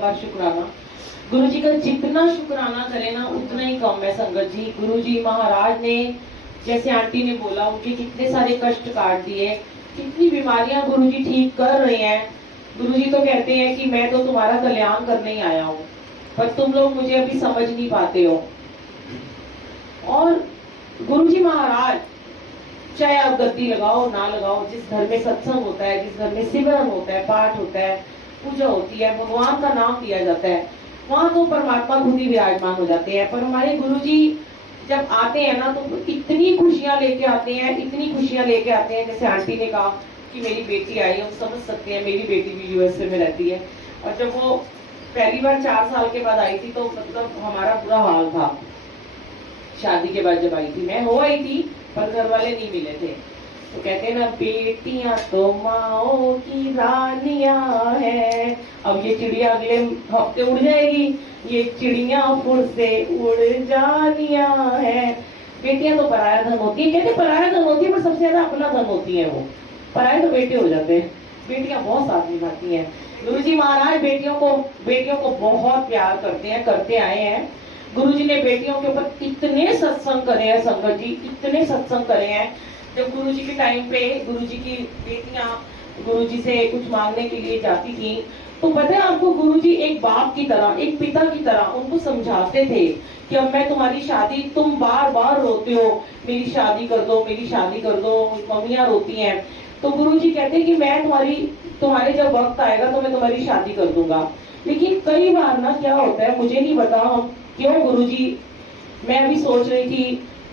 बार शुक्राना। गुरु जी का जितना शुक्राना करें ना उतना ही कम है संगत जी। गुरु जी महाराज ने, जैसे आंटी ने बोला, उनके कितने सारे कष्ट काट दिए, कितनी बीमारियां गुरु जी ठीक कर रहे हैं। गुरु जी तो कहते हैं कि मैं तो तुम्हारा कल्याण करने ही आया हूँ, पर तुम लोग मुझे अभी समझ नहीं पाते हो। और गुरु जी महाराज, चाहे आप गद्दी लगाओ ना लगाओ, जिस घर में सत्संग होता है, जिस घर में सिमरन होता है, पाठ होता है, पूजा होती है, भगवान का नाम लिया जाता है, वहां तो परमात्मा खुद ही विराजमान हो जाते हैं। पर हमारे गुरु जी जब आते हैं ना तो इतनी खुशियां लेके आते हैं, इतनी खुशियां लेके आते हैं। जैसे आंटी ने कहा कि मेरी बेटी आई, हम समझ सकते हैं, मेरी बेटी भी यूएसए में रहती है। और जब वो पहली बार 4 साल के बाद आई थी तो मतलब हमारा बुरा हाल था। शादी के बाद जब आई थी, मैं हो आई थी पर घर वाले नहीं मिले थे। तो कहते हैं ना, बेटियां तो माओ की रानियां हैं। अब ये चिड़िया अगले हफ्ते उड़ जाएगी, ये चिड़िया फुर से उड़ जानियां हैं। बेटियां तो पराया धन होती है, कहते पराया धन होती है पर सबसे ज्यादा अपना धन होती है। वो पराये तो बेटे हो जाते हैं, बेटियां बहुत साथ निभाती हैं। गुरु जी महाराज बेटियों को बहुत प्यार करते हैं, करते आए हैं। गुरु जी ने बेटियों के ऊपर इतने सत्संग करे हैं संगत जी, इतने सत्संग करे हैं। जब गुरु जी के टाइम पे गुरु जी की बेटियां गुरु जी से कुछ मांगने के लिए जाती थी, तो पता है आपको, गुरु जी एक बाप की तरह, एक पिता की तरह उनको समझाते थे कि अब मैं तुम्हारी शादी, तुम बार बार रोते हो, मेरी शादी कर दो, मेरी शादी कर दो, मम्मियां रोती हैं। तो गुरु जी कहते हैं कि मैं तुम्हारे जब वक्त आएगा तो मैं तुम्हारी शादी कर दूंगा। लेकिन कई बार ना क्या होता है, मुझे नहीं पता हम क्यों गुरु जी, मैं अभी सोच रही थी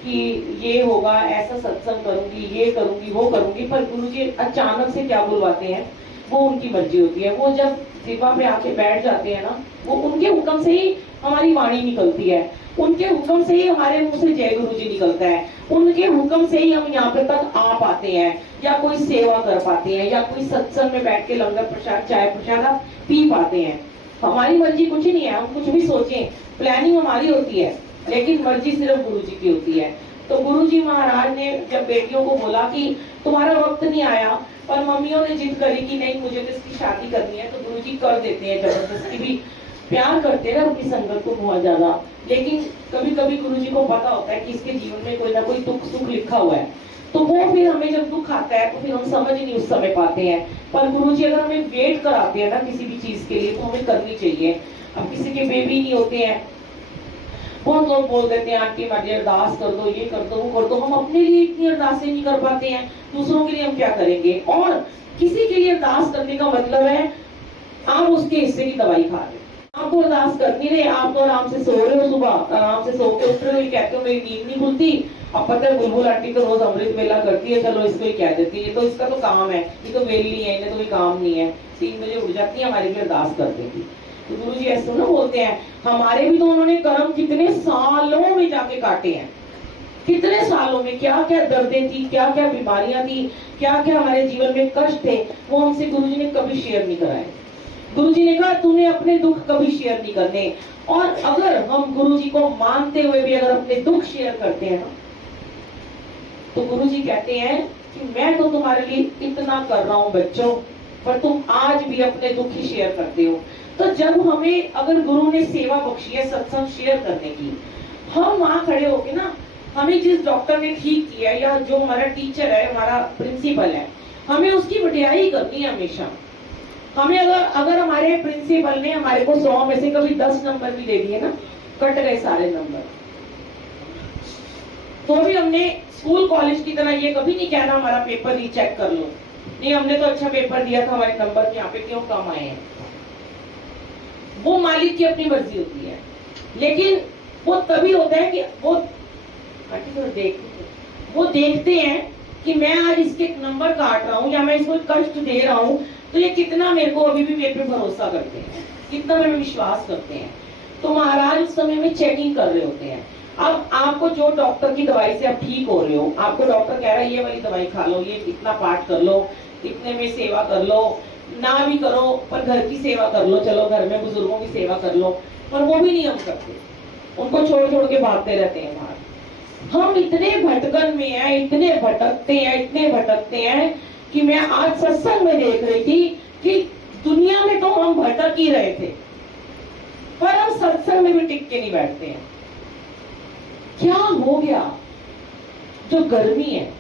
कि ये होगा, ऐसा सत्संग करूंगी, ये करूंगी, वो करूंगी, पर गुरु जी अचानक से क्या बुलवाते हैं वो उनकी मर्जी होती है। वो जब सेवा पे आके बैठ जाते हैं ना, वो उनके हुक्म से ही हमारी वाणी निकलती है, उनके हुक्म से ही हमारे मुंह से जय गुरु जी निकलता है, उनके हुक्म से ही हम यहाँ पे तक आ पाते हैं, या कोई सेवा कर पाते हैं, या कोई सत्संग में बैठ के लंगर प्रसाद, चाय प्रसाद पी पाते हैं। हमारी मर्जी कुछ नहीं है, हम कुछ भी सोचें, प्लानिंग हमारी होती है, लेकिन मर्जी सिर्फ गुरु जी की होती है। तो गुरु जी महाराज ने जब बेटियों को बोला कि तुम्हारा वक्त नहीं आया, पर मम्मियों ने जिद करी कि नहीं मुझे तो इसकी शादी करनी है, तो गुरु जी कर देते हैं, जबरदस्ती भी प्यार करते हैं अपनी संगत को बहुत ज्यादा। लेकिन कभी कभी गुरु जी को पता होता है कि इसके जीवन में कोई ना कोई दुख सुख लिखा हुआ है, तो वो फिर हमें जब दुख आता है तो फिर हम समझ नहीं उस समय पाते हैं। पर गुरु जी अगर हमें वेट कराते हैं ना किसी भी चीज के लिए, तो हमें करनी चाहिए। अब किसी के बेबी नहीं होते हैं, बहुत लोग बोल देते हैं आंटी हमारी अरदास कर दो, ये कर दो, वो कर दो। हम अपने लिए इतनी अरदासें नहीं कर पाते हैं, दूसरों के लिए हम क्या करेंगे। और किसी के लिए अरदास करने का मतलब है आप उसके हिस्से की दवाई खा रहे हो। आपको अरदास करनी रहे, आप तो आराम से सो रहे हो, सुबह आराम से सो के उठ रहे हो, कहते हो मेरी नींद नहीं खुलती। अब पता है बुलबुल आंटी तो रोज अमृत वेला करती है, चलो इसको ही कह देती है, ये तो इसका तो काम है, ये तो वेली है, इन्हें तो कोई काम नहीं है, 3 बजे उठ जाती है, हमारे लिए अरदास कर देती। तो गुरु जी ऐसे ना बोलते हैं, हमारे भी तो उन्होंने कर्म कितने सालों में जाके काटे हैं, कितने सालों में क्या क्या दर्दें थी, क्या क्या बीमारियां थी, क्या क्या हमारे जीवन में कष्ट थे, वो हमसे गुरु जी ने कभी शेयर नहीं कराए। गुरु जी ने कहा तूने अपने दुख कभी शेयर नहीं करने। और अगर हम गुरु जी को मानते हुए भी अगर अपने दुख शेयर करते हैं ना, तो गुरु जी कहते हैं कि मैं तो तुम्हारे लिए इतना कर रहा हूं बच्चों, पर तुम आज भी अपने दुख ही शेयर करते हो। तो जब हमें अगर गुरु ने सेवा बख्शी है सत्संग शेयर करने की, हम वहां खड़े होके ना, हमें जिस डॉक्टर ने ठीक किया या जो हमारा टीचर है, हमारा प्रिंसिपल है, हमें उसकी बड़ाई करनी है हमेशा। हमें अगर हमारे प्रिंसिपल ने हमारे को 100 में से कभी 10 नंबर भी दे दिए ना, कट गए सारे नंबर, तो भी हमने स्कूल कॉलेज की तरह ये कभी नहीं कहना हमारा पेपर रीचेक कर लो, नहीं हमने तो अच्छा पेपर दिया था, हमारे नंबर यहाँ पे क्यों कम आए हैं। वो मालिक की अपनी मर्जी होती है, लेकिन वो तभी होता है कि वो देखते हैं कि मैं आज इसके नंबर काट रहा हूँ या मैं इसको कष्ट दे रहा हूँ, तो ये कितना मेरे को अभी भी मेरे पे भरोसा करते हैं, कितना मेरे पे विश्वास करते हैं। तो महाराज उस समय में चेकिंग कर रहे होते हैं। अब आपको जो डॉक्टर की दवाई से आप ठीक हो रहे हो, आपको डॉक्टर कह रहा है ये वाली दवाई खा लो, ये इतना पाठ कर लो, इतने में सेवा कर लो, ना भी करो पर घर की सेवा कर लो, चलो घर में बुजुर्गों की सेवा कर लो, पर वो भी नहीं हम करते, उनको छोड़ छोड़ के भागते रहते हैं बाहर। हम इतने भटकन में हैं, इतने भटकते हैं कि मैं आज सत्संग में देख रही थी कि दुनिया में तो हम भटक ही रहे थे, पर हम सत्संग में भी टिक के नहीं बैठते हैं। क्या हो गया जो गर्मी है?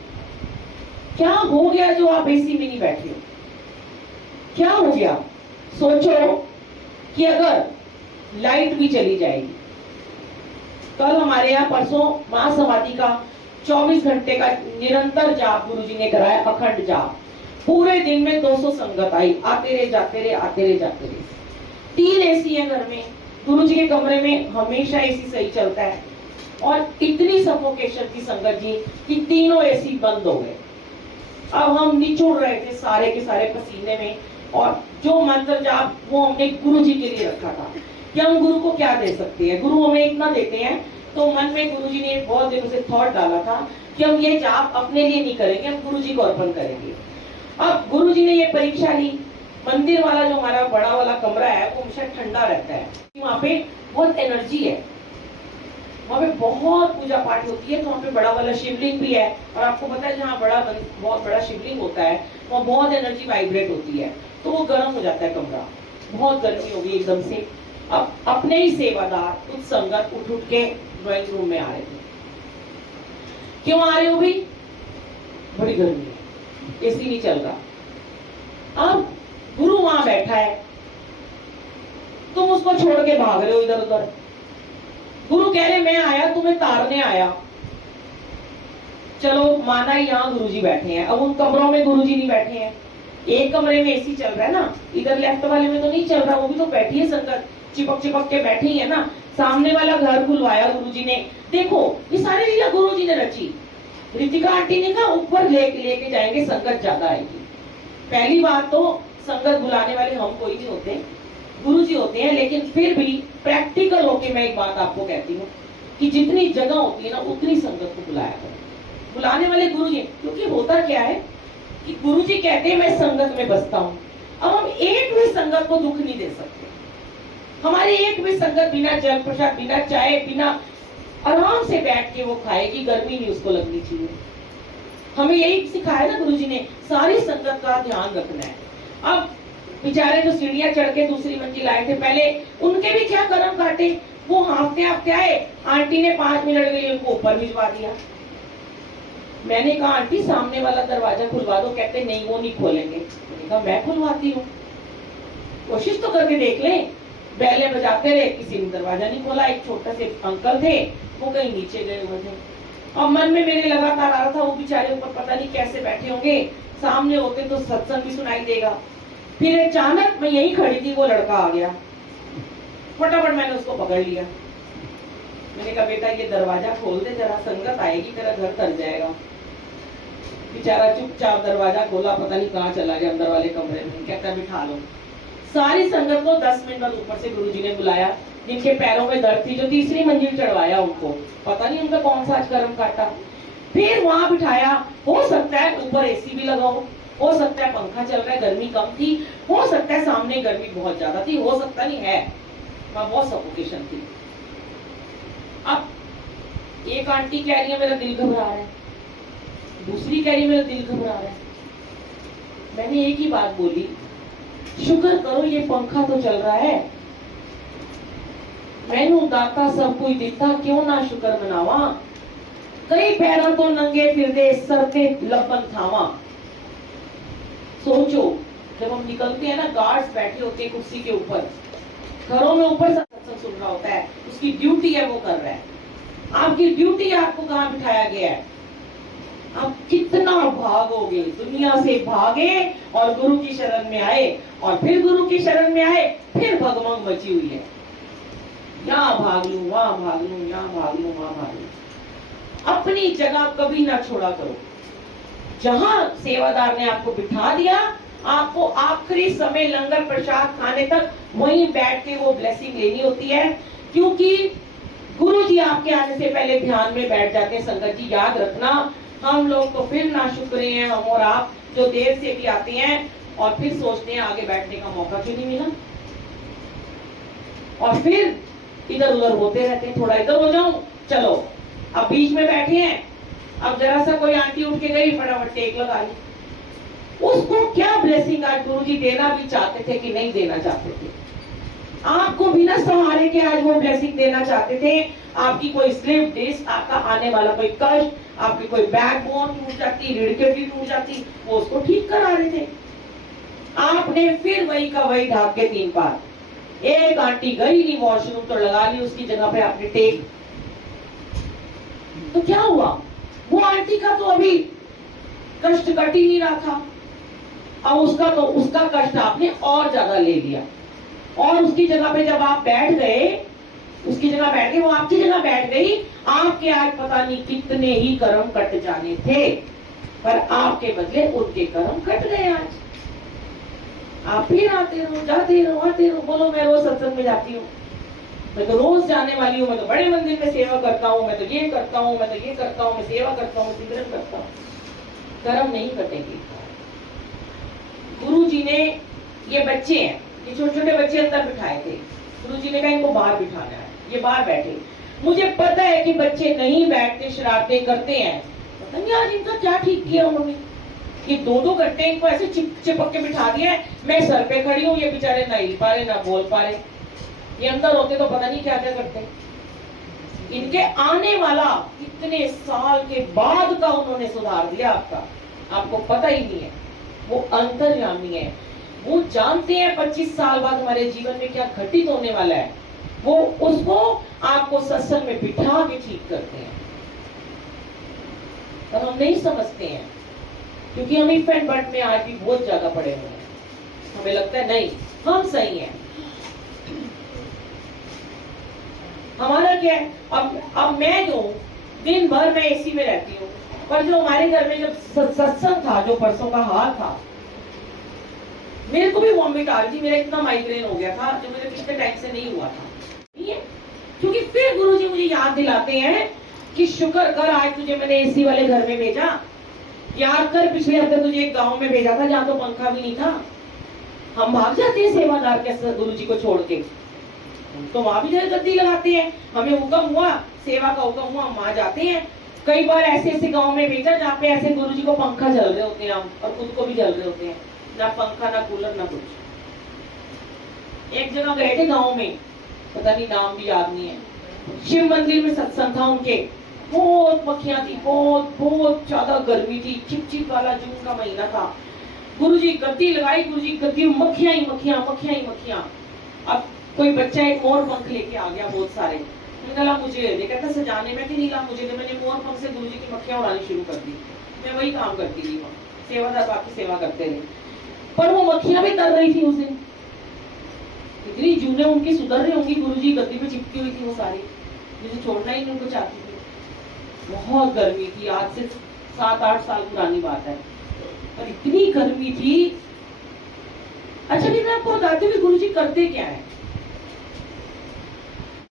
क्या हो गया जो आप एसी में नहीं बैठे हो? क्या हो गया? सोचो कि अगर लाइट भी चली जाएगी, कल हमारे यहाँ परसों महासमाधि का 24 घंटे का निरंतर जाप गुरुजी ने कराया, अखंड जाप। पूरे दिन में 200 संगत आई, आते रहे जाते रहे, आते रहे जाते रहे। 3 एसी है घर में, गुरुजी के कमरे में हमेशा एसी सही चलता है, और इतनी सफोकेशन थी संगत जी कि तीनों एसी बंद हो गए। अब हम निचोड़ रहे थे सारे के सारे पसीने में, और जो मंत्र जाप वो हमने गुरु जी के लिए रखा था कि हम गुरु को क्या दे सकते हैं, गुरु हमें इतना देते हैं। तो मन में गुरु जी ने बहुत दिनों से थॉट डाला था कि हम ये जाप अपने लिए नहीं करेंगे, हम गुरु जी को अर्पण करेंगे। अब गुरु जी ने ये परीक्षा ली। मंदिर वाला जो हमारा बड़ा वाला कमरा है वो हमेशा ठंडा रहता है, वहाँ पे बहुत एनर्जी है, वहाँ पे बहुत पूजा पाठ होती है। तो वहाँ पे बड़ा वाला शिवलिंग भी है, और आपको पता है जहाँ बहुत बड़ा शिवलिंग होता है वहाँ बहुत एनर्जी वाइब्रेट होती है, तो वो गर्म हो जाता है कमरा। बहुत गर्मी होगी एकदम से। अब अपने ही सेवादार कुछ संगत उठ उठ के ड्राइंग रूम में आ रहे थे। क्यों आ रहे हो भाई? बड़ी गर्मी है, एसी नहीं चल रहा। अब गुरु वहां बैठा है, तुम उसको छोड़ के भाग रहे हो इधर उधर। गुरु कह रहे मैं आया तुम्हें तारने आया। चलो माना ही यहाँ गुरुजी बैठे हैं, अब उन कमरों में गुरुजी नहीं बैठे हैं। एक कमरे में एसी चल रहा है ना, इधर लेफ्ट वाले में तो नहीं चल रहा, वो भी तो बैठी है संगत, चिपक चिपक के बैठी है ना। सामने वाला घर खुलवाया गुरुजी ने। देखो ये सारी लीला गुरुजी ने रची। रितिका आंटी ने कहा ऊपर लेके जाएंगे, संगत ज्यादा आएगी। पहली बात तो संगत बुलाने वाले हम कोई नहीं होते, गुरुजी होते हैं। लेकिन फिर भी प्रैक्टिकल होके मैं एक बात आपको कहती हूँ कि जितनी जगह होती है ना उतनी संगत को बुलाया करो। बुलाने वाले गुरुजी, क्योंकि होता क्या है कि गुरुजी कहते हैं मैं संगत में बसता हूँ। अब हम एक भी संगत को दुख नहीं दे सकते। हमारी एक भी संगत बिना जल प्रसाद, बिना चाय, बिना आराम से बैठ के वो खाएगी, गर्मी नहीं उसको लगनी चाहिए। हमें यही सिखाया ना गुरुजी ने, सारी संगत का ध्यान रखना है। अब बेचारे जो सीढ़ियां चढ़ के दूसरी मंजिल आए थे, पहले उनके भी क्या कर्म काटे। वो हाफते हाफते आए, आंटी ने 5 मिनट के लिए उनको ऊपर भिजवा दिया। मैंने कहा आंटी सामने वाला दरवाजा खुलवा दो, कहते नहीं वो नहीं खोलेंगे। मैंने कहा मैं खुलवाती हूँ, कोशिश तो करके देख लें। बैले बजाते रहे, किसी ने दरवाजा नहीं खोला। एक छोटा से अंकल थे, वो कहीं नीचे गए हुए थे। अब मन में मेरे लगातार आ रहा था वो बेचारे ऊपर पता नहीं कैसे बैठे होंगे, सामने होते तो सत्संग भी सुनाई देगा। फिर अचानक मैं यही खड़ी थी, वो लड़का आ गया, फटाफट मैंने उसको पकड़ लिया। मैंने कहा बेटा ये दरवाजा खोल दे जरा, संगत आएगी, तेरा घर तर जाएगा। बेचारा चुपचाप दरवाजा खोला, पता नहीं कहाँ चला गया अंदर वाले कमरे में। कहता बिठा लो। सारी संगत को 10 मिनट बाद ऊपर से गुरुजी ने बुलाया। जिनके पैरों में दर्द थी, जो तीसरी मंजिल चढ़वाया, उनको पता नहीं उनका कौन सा आज कर्म काटा। फिर वहां बिठाया। हो सकता है ऊपर एसी भी लगाओ, हो सकता है पंखा चल रहा है, गर्मी कम थी, हो सकता है सामने गर्मी बहुत ज्यादा थी, हो सकता नहीं है वहां बहुत सफोकेशन थी। अब एक आंटी कह रही है मेरा दिल घबरा रहा है, दूसरी कह रही है मेरा दिल घबरा रहा है। मैंने एक ही बात बोली, शुक्र करो ये पंखा तो चल रहा है। मैनू दाता सब कोई दिता, क्यों ना शुक्र मनावा। कई पैरों तो नंगे फिरदे, सरते लपन थावा। सोचो जब हम निकलते हैं ना, गार्ड्स बैठे होते हैं कुर्सी के ऊपर, घरों में ऊपर सत्संग सुन रहा होता है, उसकी ड्यूटी है वो कर रहा है। आपकी ड्यूटी आपको कहाँ बिठाया गया है? आप कितना भागोगे, दुनिया से भागे और गुरु की शरण में आए, और फिर गुरु की शरण में आए, फिर भगमंग मची हुई है। यहाँ भाग लूं, वहां भाग लूं, यहाँ भाग लूं, वहां भाग लूं। अपनी जगह कभी ना छोड़ा करो। जहां सेवादार ने आपको बिठा दिया, आपको आखिरी समय लंगर प्रसाद खाने तक वहीं बैठ के वो ब्लेसिंग लेनी होती है। क्योंकि गुरु जी आपके आने से पहले ध्यान में बैठ जाते हैं। संगत जी याद रखना, हम लोग तो फिर नाशुक्रे हैं, हम और आप जो देर से भी आते हैं और फिर सोचते हैं आगे बैठने का मौका क्यों नहीं मिला, और फिर इधर उधर होते रहते हैं। थोड़ा इधर हो जाऊं, चलो अब बीच में बैठे हैं, अब जरा सा कोई आंटी उठ के गई, फटाफट टेक लगा ली। उसको क्या ब्लेसिंग आज गुरु जी देना भी चाहते थे कि नहीं देना चाहते थे? आपको बिना सहारे के आज वो ब्लेसिंग देना चाहते थे। आपकी कोई स्लिप डिस्क, आपका आने वाला कोई कष्ट, आपकी कोई बैकबोन टूट जाती, रीढ़ की हड्डी टूट जाती, वो उसको ठीक करा रहे थे। आपने फिर वही का वही ढाक के 3 बार। एक आंटी गई नहीं वॉशरूम तो लगा ली उसकी जगह पे आपने टेप। तो क्या हुआ? वो आंटी का तो अभी कष्ट कट ही नहीं रहा था, अब उसका कष्ट आपने और ज्यादा ले लिया। और उसकी जगह पे जब आप बैठ गए, उसकी जगह बैठ गए, वो आपकी जगह बैठ गई। आपके आज पता नहीं कितने ही कर्म कट जाने थे, पर आपके बदले उनके कर्म कट गए। आज आप फिर आते रहो, जाते रहो, आते रहो। बोलो मैं रोज सत्संग में जाती हूँ, मैं तो रोज जाने वाली हूँ, मैं तो बड़े मंदिर में सेवा करता हूँ, मैं तो ये करता हूँ, मैं तो ये करता हूँ, मैं सेवा करता हूँ, सिमरन करता हूँ। कर्म नहीं कटेंगे। गुरु जी ने, ये बच्चे हैं, ये छोटे छोटे बच्चे अंदर बिठाए थे। गुरु जी ने कहा इनको बाहर बिठाना है, ये बाहर बैठे। मुझे पता है कि बच्चे नहीं बैठते, शरारतें करते हैं। पता नहीं आज इनका क्या ठीक किया उन्होंने, ये 2-2 घंटे इनको ऐसे चिपक के बिठा दिया है। मैं सर पे खड़ी हूँ, ये बेचारे ना हिल पा रहे ना बोल पा रहे। ये अंदर होते तो पता नहीं क्या क्या करते। इनके आने वाला कितने साल के बाद का उन्होंने सुधार दिया आपका, आपको पता ही नहीं है। वो अंतर्यामी है, वो जानते हैं 25 साल बाद हमारे जीवन में क्या घटित होने वाला है। वो उसको आपको सत्संग में बिठा के ठीक करते हैं, पर हम नहीं समझते हैं क्योंकि हम इफ एंड बट में आज भी बहुत ज्यादा पड़े हुए हैं। हमें लगता है नहीं हम सही हैं। हमारा क्या है? अब मैं जो दिन भर मैं एसी में रहती हूँ, पर जो हमारे घर में जब सत्संग था, जो परसों का हाल था, मेरे को भी वॉमिट आ रही थी। मेरा इतना माइग्रेन हो गया था जो मेरे पिछले टाइम से नहीं हुआ था। नहीं है क्योंकि फिर गुरुजी मुझे याद दिलाते हैं कि शुक्र कर आज तुझे मैंने एसी वाले घर में भेजा। याद कर पिछले हफ्ते तुझे एक गांव में भेजा था जहाँ तो पंखा भी नहीं था। हम भाग जाते हैं सेवादार के गुरुजी को छोड़ के, तो वहां भी गद्दी लगाते हैं। हमें हुक्म हुआ, सेवा का हुक्म हुआ, हम वहां जाते हैं। कई बार ऐसे ऐसे गांव में भेजा जहाँ पे ऐसे गुरुजी को पंखा जल रहे होते हैं हम, और खुद को भी जल रहे होते हैं, ना पंखा ना कूलर ना कुछ। एक जगह गए थे गांव में, पता नहीं नाम भी याद नहीं है, शिव मंदिर में सत्संग था उनके। बहुत मक्खियां थी, बहुत ज्यादा गर्मी थी, चिपचिप वाला जून का महीना था। गुरुजी गद्दी लगाई, गुरुजी गद्दी, मक्खियां ही मक्खियां, मक्खियां ही मक्खियां। अब कोई बच्चा एक मोर पंख लेके आ गया, बहुत सारे। मैंने मुझे दे, कहता सजाने में कि नहीं ला मुझे दे। मैंने मोर पंख से गुरुजी की मक्खियां उड़ानी शुरू कर दी। मैं वही काम करती थी वहाँ, सेवादार बाकी सेवा करते रहे, पर वो मक्खियां भी तर रही थी उस दिन। इतनी जूने उनकी सुधर रही होंगी, गुरुजी गद्दी पे चिपकी हुई थी वो सारी, मुझे छोड़ना ही नहीं उनको चाहती थी। बहुत गर्मी थी, आज से 7-8 साल पुरानी बात है, पर इतनी गर्मी थी। अच्छा फिर मैं आपको बताती हूँ गुरुजी करते क्या है।